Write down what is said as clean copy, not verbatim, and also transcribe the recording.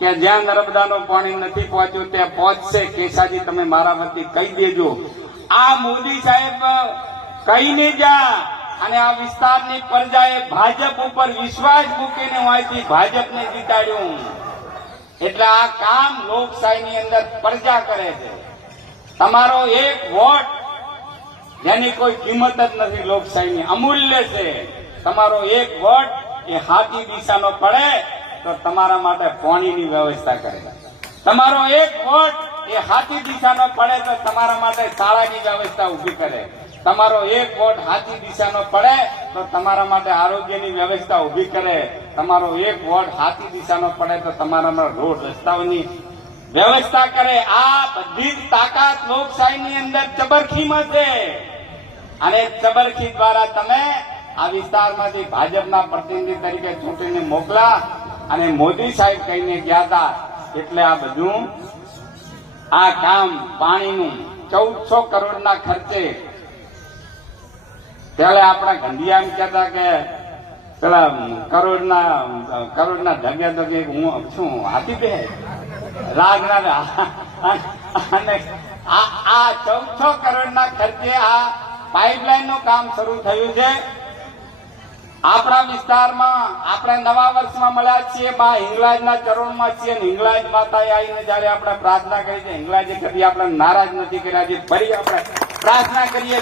કે જ્યાં નર્મદાનું પાણી નથી પહોંચ્યું ત્યાં પહોંચશે. કેસાજી તમે મારા વતી કહી દેજો. આ મોદી સાહેબ કહીને જા અને આ વિસ્તારની પ્રજાએ ભાજપ ઉપર વિશ્વાસ મૂકીને અહીંથી ભાજપને જીતાડ્યું. એટલે આ કામ લોકશાહીની અંદર પ્રજા કરે છે. તમારો એક વોટ જેની કોઈ કિંમત જ નથી, લોકશાહીની અમૂલ્ય છે. તમારો એક વોટ એ હાથી દિશાનો પડે તો તમારા માટે પાણીની વ્યવસ્થા કરે. તમારો એક વોટ એ હાથી દિશાનો પડે તો તમારા માટે શાળાની વ્યવસ્થા ઉભી કરે. તમારો એક વોટ હાથી દિશાનો પડે તો તમારા માટે આરોગ્યની વ્યવસ્થા ઉભી કરે. તમારો એક વોટ હાથી દિશાનો પડે તો તમારા માટે રોડ રસ્તાઓની વ્યવસ્થા કરે. આ બધી જ તાકાત લોકશાહીની અંદર ચબરખીમાં છે. અને ચબરખી દ્વારા તમે આ વિસ્તારમાંથી ભાજપના પ્રતિનિધિ તરીકે ચૂંટીને મોકલા અને મોદી સાહેબ કહીને ગયા હતા. એટલે આ બધું આ કામ પાણીનું 1400 કરોડના ખર્ચે. ત્યારે આપણા ગંધિયા એમ કહેતા કે પેલા કરોડના ધગ્યા તો કે હું છું હાથી બે રાજના. અને આ 1400 કરોડના ખર્ચે આ પાઇપલાઇન નું કામ શરૂ થયું છે. આપણા વિસ્તારમાં આપણે નવા વર્ષમાં મળ્યા છીએ, બા હિંગલાજના ચરણમાં છીએ. હિંગલાજ માતાએ આવીને જયારે આપણે પ્રાર્થના કરી છે, હિંગલાજે કદી આપણે નારાજ નથી કર્યા છે. ફરી આપણે પ્રાર્થના કરીએ.